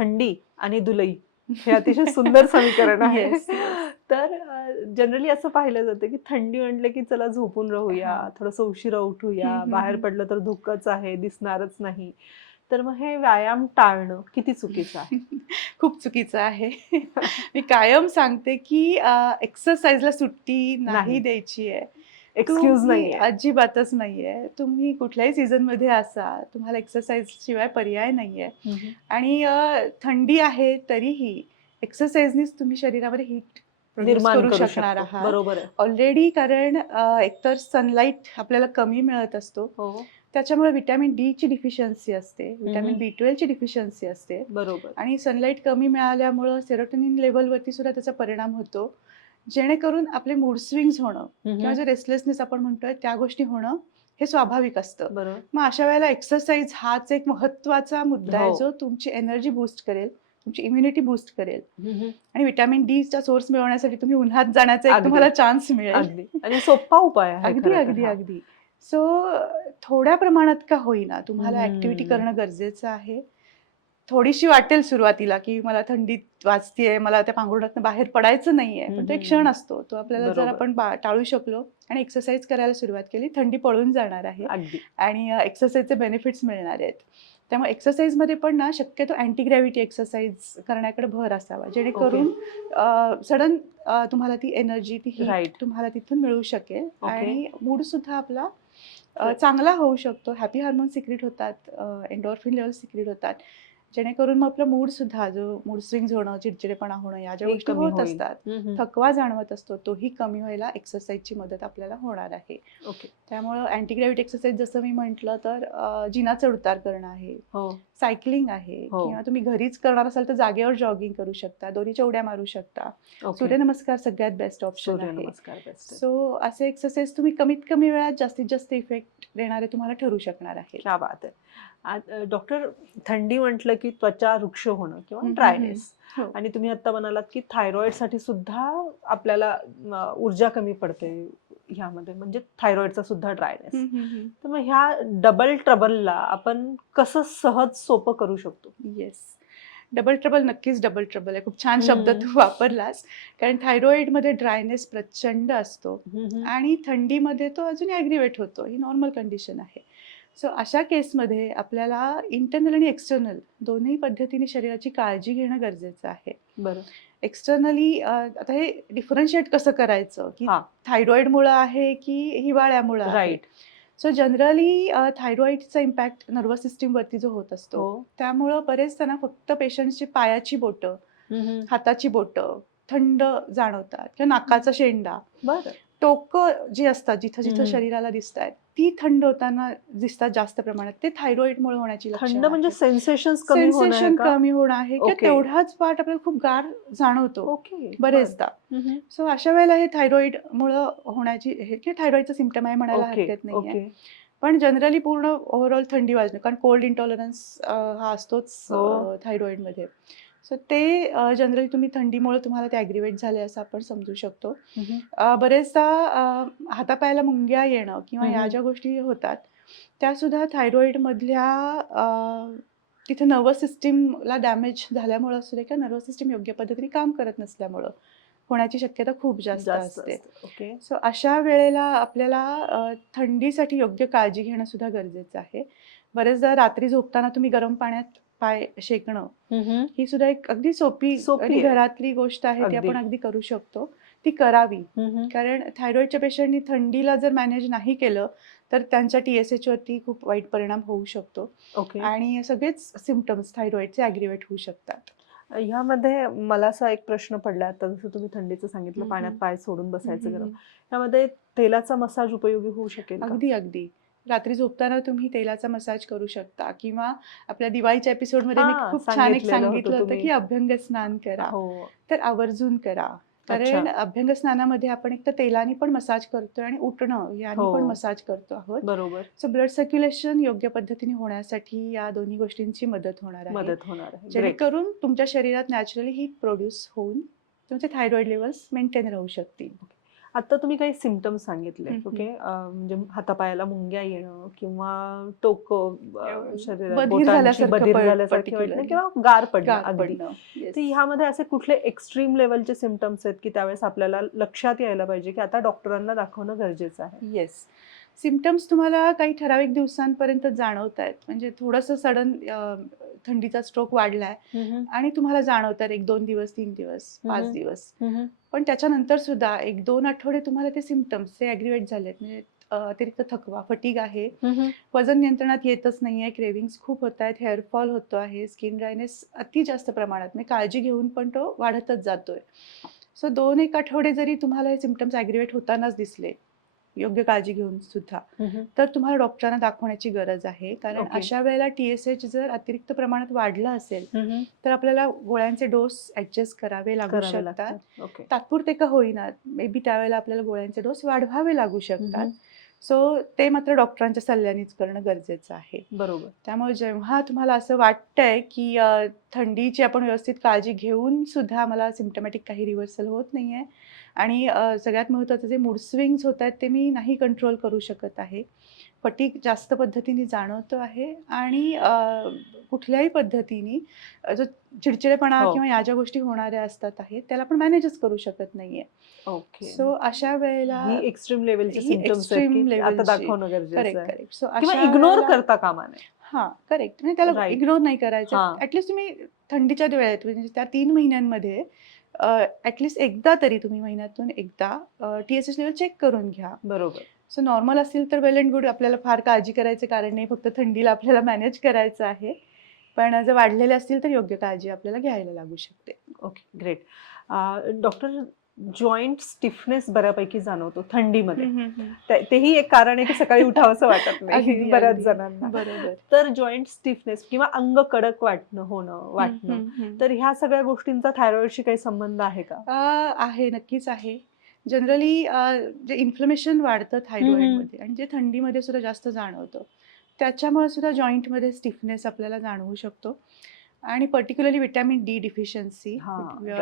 थंडी आणि दुलई हे अतिशय सुंदर समीकरण आहे. तर जनरली असं पाहिलं जातं की थंडी म्हटलं की चला झोपून राहूया. थोडंसं उशिरा उठूया बाहेर. पडलं तर धुकंच आहे दिसणारच नाही तर मग हे व्यायाम टाळणं किती चुकीचं आहे खूप चुकीचं आहे मी कायम सांगते की एक्सरसाइजला सुट्टी नाही. नाही द्यायची आहे एक्सक्यूज नाही अजिबातच नाहीये. तुम्ही कुठल्याही सीझनमध्ये असा तुम्हाला एक्सरसाइज शिवाय पर्याय नाहीये. आणि थंडी आहे तरीही एक्सरसाइजनीच तुम्ही शरीरामध्ये हीट निर्माण करू शकणार आहात. बरोबर ऑलरेडी कारण एकतर सनलाईट आपल्याला कमी मिळत असतो. हो. त्याच्यामुळे विटॅमिन डी ची डिफिशियन्सी असते. Vitamin hmm. बी ट्वेल्व ची डिफिशियन्सी असते. बरोबर. आणि सनलाईट कमी मिळाल्यामुळं सेरोटोनिन लेवलवरती सुद्धा त्याचा परिणाम होतो. जेणेकरून आपले मूड स्विंग्स होणं किंवा. जे रेस्टलेसनेस आपण म्हणतोय त्या गोष्टी होणं हे स्वाभाविक असतं बरोबर मग अशा वेळेला एक्सरसाइज हाच एक महत्त्वाचा मुद्दा आहे हो. जो तुमची एनर्जी बूस्ट करेल तुमची इम्युनिटी बूस्ट करेल. आणि विटॅमिन डी चा सोर्स मिळवण्यासाठी तुम्ही उन्हात जाण्याचा एक अगदी. तुम्हाला चान्स मिळेल अगदी आणि सोपा उपाय आहे अगदी खरं तर अगदी हा. अगदी सो थोड्या प्रमाणात का होईना तुम्हाला हम्म. ऍक्टिव्हिटी करणं गरजेचं आहे थोडीशी वाटेल सुरुवातीला की मला थंडीत वाचतीये मला त्या पांघरुणातनं बाहेर पडायचं नाहीये पण तो एक. क्षण असतो तो आपल्याला जर. आपण टाळू शकलो आणि एक्सरसाइज करायला सुरुवात केली थंडी पळून जाणार आहे आणि एक्सरसाइजचे बेनिफिट्स मिळणार आहेत त्यामुळे एक्सरसाइजमध्ये पण ना शक्यतो अँटी ग्रॅव्हिटी एक्सरसाइज करण्याकडे भर असावा जेणेकरून सडन तुम्हाला ती एनर्जी ती तुम्हाला तिथून मिळू शकेल. आणि मूड सुद्धा आपला. चांगला होऊ शकतो हॅपी हार्मोन सिक्रिट होतात एन्डॉर्फिन लेवल सिक्रिट होतात जेणेकरून मग आपला मूड सुद्धा जो मूड स्विंग्स होणं चिडचिडेपणा होणं या ज्या हे गोष्टी होत. असतात. थकवा जाणवत असतो तोही कमी व्हायला एक्सरसाइजची मदत आपल्याला होणार आहे. ओके. त्यामुळं अँटी ग्रॅव्हिटी एक्सरसाइज जसं मी म्हटलं तर जिना चढउतार करणं आहे हो. सायकलिंग आहे हो. किंवा तुम्ही घरीच करणार असाल तर जागेवर जॉगिंग करू शकता दोन्हीच्या उड्या मारू शकता. सूर्यनमस्कार सगळ्यात बेस्ट ऑप्शन आहे. सो असे एक्सरसाइज तुम्ही कमीत कमी वेळात जास्तीत जास्त इफेक्ट देणारे तुम्हाला ठरू शकणार आहे. डॉक्टर थंडी म्हटलं की त्वचा वृक्ष होणं किंवा ड्रायनेस हो. आणि तुम्ही आता म्हणालात की थायरॉइडसाठी सुद्धा आपल्याला ऊर्जा कमी पडते ह्यामध्ये. म्हणजे थायरॉइडचा सुद्धा ड्रायनेस तर मग ह्या डबल ट्रबलला आपण कसं सहज सोपं करू शकतो? येस डबल ट्रबल नक्कीच डबल ट्रबल आहे. खूप छान शब्द. तू वापरलास. कारण थायरॉइडमध्ये ड्रायनेस प्रचंड असतो आणि थंडीमध्ये तो अजून ॲग्रिवेट होतो. ही नॉर्मल कंडिशन आहे. सो अशा केसमध्ये आपल्याला इंटरनल आणि एक्सटर्नल दोन्ही पद्धतीने शरीराची काळजी घेणं गरजेचं आहे. बरं. एक्सटर्नली आता हे डिफरन्शिएट कसं करायचं? की. थायरॉइडमुळं आहे की हिवाळ्यामुळं राईट सो जनरली थायरॉइडचा इम्पॅक्ट नर्वस सिस्टीमवरती जो होत असतो हो. त्यामुळं बरेच जण फक्त पेशंटची पायाची बोटं. हाताची बोटं थंड जाणवतात किंवा नाकाचा शेंडा. बरं. टोकं जी असतात जिथं जिथं. शरीराला दिसत आहेत ती थंड होताना दिसतात जास्त प्रमाणात. ते थायरॉइडमुळे होण्याची थंड म्हणजे सेन्सेशन कमी सेन्सेशन? कमी होणं आहे किंवा. तेवढाच पार्ट आपल्याला खूप गार जाणवतो. ओके बरेचदा. सो अशा वेळेला हे थायरॉइड मुळे होण्याची हे किंवा थायरॉइडचं सिम्टम आहे म्हणायला हरकत नाहीये. ओके पण जनरली पूर्ण ओव्हरऑल थंडी वाजणं कारण कोल्ड इंटॉलरन्स हा असतोच हो. थायरॉइडमध्ये सो ते जनरली तुम्ही थंडीमुळे तुम्हाला ते ॲग्रिवेट झाले असं आपण समजू शकतो. बरेचदा हातापायाला मुंग्या येणं किंवा या हम्म. ज्या गोष्टी होतात त्या सुद्धा थायरॉइडमधल्या अ, तिथे नर्वस सिस्टीमला डॅमेज झाल्यामुळं असू दे किंवा नर्वस सिस्टीम योग्य पद्धतीने काम करत नसल्यामुळं होण्याची शक्यता खूप जास्त असते. ओके. सो अशा वेळेला आपल्याला थंडीसाठी योग्य काळजी घेणं सुद्धा गरजेचं आहे. बरेचदा रात्री झोपताना तुम्ही गरम पाण्यात पाय शेकणं. ही सुद्धा एक अगदी सोपी सोपी. घरातली गोष्ट आहे ती. आपण अगदी करू शकतो ती करावी. कारण थायरॉइडच्या पेशंटनी थंडीला जर मॅनेज नाही केलं तर त्यांच्या टी एस एच वरती खूप वाईट परिणाम होऊ शकतो ओके आणि सगळेच सिमटम्स थायरॉइडचे ॲग्रिवेट होऊ शकतात ह्यामध्ये मला असा एक प्रश्न पडला आता जसं तुम्ही थंडीचं सांगितलं. पाण्यात पाय सोडून बसायचं गरम हम्म. यामध्ये तेलाचा मसाज उपयोगी होऊ शकेल? अगदी अगदी रात्री झोपताना तुम्ही तेलाचा मसाज करू शकता किंवा आपल्या दिवाळीच्या एपिसोडमध्ये मी हा, खूप छान एक सांगितलं होतं. की अभ्यंग स्नान करा. हो. तर आवर्जून करा. कारण अभ्यंग स्नानामध्ये आपण एक तर तेलाने पण मसाज करतोय आणि उठणं याने हो. पण मसाज करतो आहोत. बरोबर. सो ब्लड सर्क्युलेशन योग्य पद्धतीने होण्यासाठी या दोन्ही गोष्टींची मदत होणार आहे. मदत होणार. जेणेकरून तुमच्या शरीरात नॅचरली हीट प्रोड्यूस होऊन तुमचे थायरॉइड लेवल्स मेंटेन राहू शकतील. आता तुम्ही काही सिमटम्स सांगितले. ओके म्हणजे हातापायाला मुंग्या येणं किंवा टोक शरीरात. किंवा गार पडणं. तर ह्यामध्ये असे कुठले एक्स्ट्रीम लेवलचे सिमटम्स आहेत की त्यावेळेस आपल्याला लक्षात यायला पाहिजे की आता डॉक्टरांना दाखवणं गरजेचं आहे? येस सिमटम्स तुम्हाला काही ठराविक दिवसांपर्यंत जाणवत आहेत म्हणजे थोडंसं सडन थंडीचा स्ट्रोक वाढलाय. आणि तुम्हाला जाणवत आहेत एक दोन दिवस तीन दिवस पाच. दिवस. पण त्याच्यानंतर सुद्धा एक दोन आठवडे तुम्हाला ते सिमटम्स ते ॲग्रिवेट झालेत. म्हणजे अतिरिक्त थकवा फटीग आहे. वजन नियंत्रणात येतच नाही आहे क्रेविंग्स खूप होत आहेत. हेअरफॉल होतो आहे. स्किन ड्रायनेस अति जास्त प्रमाणात. म्हणजे काळजी घेऊन पण तो वाढतच जातोय. सो दोन एक आठवडे जरी तुम्हाला हे सिमटम्स ॲग्रिवेट होतानाच दिसले योग्य काळजी घेऊन सुद्धा. तर तुम्हाला डॉक्टरांना दाखवण्याची गरज आहे. कारण. अशा वेळेला टी एस एच जर अतिरिक्त प्रमाणात वाढलं असेल तर आपल्याला गोळ्यांचे डोस ऍडजस्ट करावे लागू शकतात. तात्पुरते का होईना मे बी त्यावेळेला आपल्याला गोळ्यांचे डोस वाढवावे लागू शकतात. सो ते मात्र डॉक्टरांच्या सल्ल्यानेच करणं गरजेचं आहे. बरोबर. त्यामुळे जेव्हा तुम्हाला असं वाटतंय की थंडीची आपण व्यवस्थित काळजी घेऊन सुद्धा मला सिम्टमॅटिक काही रिव्हर्सल होत नाही आहे आणि सगळ्यात महत्त्वाचं जे मूड स्विंग्स होत आहेत ते मी नाही कंट्रोल करू शकत आहे फटीक जास्त पद्धतीने जाणवतो आहे आणि कुठल्याही पद्धतीने जो चिडचिडेपणा हो. किंवा या ज्या गोष्टी होणाऱ्या असतात आहेत त्याला आपण मॅनेजच करू शकत नाहीये ओके सो अशा वेळेला ही एक्स्ट्रीम लेवलची सिमटम्स आहेत extreme की आता levelची. दाखवणं गरजेचं करेक्ट आहे करेक्ट सो किंवा इग्नोर करता कामा नये हा करेक्ट म्हणजे त्याला. इग्नोर नाही करायचं. ऍटलिस्ट तुम्ही थंडीच्या वेळेत म्हणजे त्या तीन महिन्यांमध्ये ऍटलिस्ट एकदा तरी तुम्ही महिन्यातून एकदा T S H level check करून घ्या. बरोबर. सो नॉर्मल असेल तर वेल अँड गुड आपल्याला फार काळजी करायचं कारण नाही फक्त थंडीला आपल्याला मॅनेज करायचं आहे. पण जर वाढलेले असतील तर योग्य काळजी आपल्याला घ्यायला लागू शकते. Okay great doctor joint stiffness बऱ्यापैकी जाणवतो थंडीमध्ये. तेही एक कारण आहे की सकाळी उठावंसं वाटत नाही. बऱ्याच. जणांना. बरोबर. तर जॉईंट स्टिफनेस किंवा अंग कडक वाटणं होणं वाटणं. तर ह्या सगळ्या गोष्टींचा थायरॉइडशी काही संबंध आहे का? आहे नक्कीच आहे. जनरली जे इन्फ्लमेशन वाढतं थायरॉइडमध्ये आणि जे थंडीमध्ये सुद्धा जास्त जाणवतं. त्याच्यामुळे सुद्धा जॉईंटमध्ये स्टिफनेस आपल्याला जाणवू शकतो. आणि particularly vitamin D deficiency.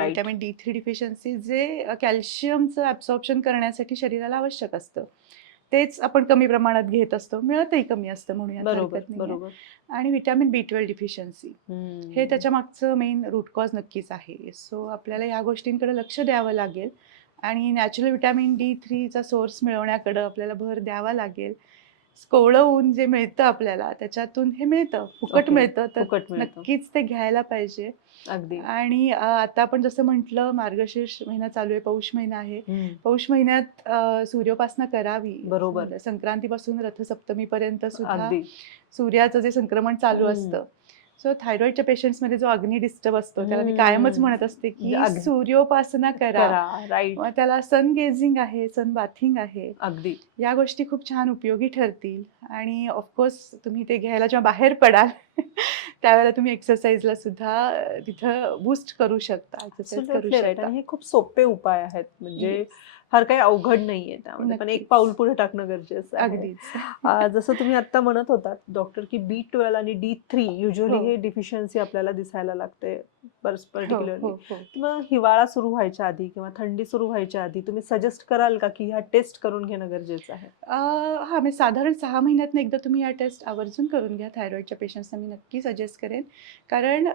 Vitamin D three deficiency जे कॅल्शियमचं ॲब्सॉर्प्शन करण्यासाठी शरीराला आवश्यक असतं. तेच आपण कमी प्रमाणात घेत असतो मिळतही कमी असतं म्हणून आणि विटॅमिन बी ट्वेल्व डिफिशियन्सी. हे त्याच्या मागचं मेन रूट कॉज नक्कीच आहे. सो आपल्याला या गोष्टींकडे लक्ष द्यावं लागेल. आणि नॅचरल विटॅमिन डी थ्रीचा सोर्स मिळवण्याकडं आपल्याला भर द्यावा लागेल. कोवळं ऊन जे मिळतं आपल्याला त्याच्यातून हे मिळतं फुकट. मिळतं तर नक्कीच ते घ्यायला पाहिजे अगदी आणि आता आपण जसं म्हटलं मार्गशीर्ष महिना चालू आहे पौष महिना आहे. पौष महिन्यात सूर्योपासना करावी बरोबर. म्हणजे संक्रांतीपासून रथसप्तमीपर्यंत सुद्धा सूर्याचं जे संक्रमण चालू. असतं सो थायरॉइडच्या पेशंट्समध्ये जो अग्नी डिस्टर्ब असतो त्याला मी. कायमच म्हणत असते की. सूर्योपासना करा राईट त्याला सन गेझिंग आहे सन बाथिंग आहे अगदी या गोष्टी खूप छान उपयोगी ठरतील आणि ऑफकोर्स तुम्ही ते घ्यायला जेव्हा बाहेर पडाल त्यावेळेला तुम्ही एक्सरसाइजला सुद्धा तिथं बूस्ट करू शकता एक्सरसाइज करू. शकता हे खूप सोपे उपाय आहेत म्हणजे. फार काही अवघड नाहीये त्यामध्ये पण एक. पाऊल पुढे टाकणं गरजेचं आहे अगदीच अं, जसं तुम्ही आता म्हणत होतात डॉक्टर की बी ट्वेल्व आणि डी थ्री युजली हो. हे डिफिशियन्सी आपल्याला दिसायला लागते हो, पर्टिक्युलरली हो, हो. मग हिवाळा सुरू व्हायच्या आधी किंवा थंडी सुरू व्हायच्या आधी तुम्ही सजेस्ट कराल का की ह्या टेस्ट करून घेणं गरजेचं आहे हा म्हणजे साधारण सहा महिन्यातनं एकदा तुम्ही या टेस्ट आवर्जून करून घ्या थायरॉइडच्या पेशंट्सना मी नक्की सजेस्ट करेन कारण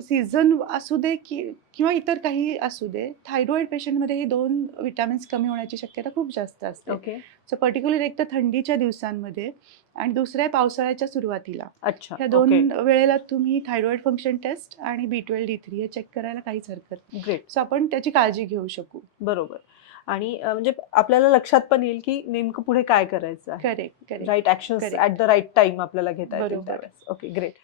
सीझन असू दे की किंवा इतर काही असू दे थायरॉइड पेशंटमध्ये हे दोन विटॅमिन्स कमी होण्याची शक्यता खूप जास्त असते. ओके. सो पर्टिक्युलर एक तर थंडीच्या दिवसांमध्ये आणि दुसरं आहे पावसाळ्याच्या सुरुवातीला. अच्छा ह्या दोन वेळेला तुम्ही थायरॉइड फंक्शन टेस्ट आणि बी ट्वेल्व डी थ्री हे चेक करायला काहीच हरकत नाही. ग्रेट. सो आपण त्याची काळजी घेऊ शकू. बरोबर. आणि म्हणजे आपल्याला लक्षात पण येईल की नेमकं पुढे काय करायचं correct correct right action. At the right time आपल्याला घेता. त्यावेळेस. Okay great.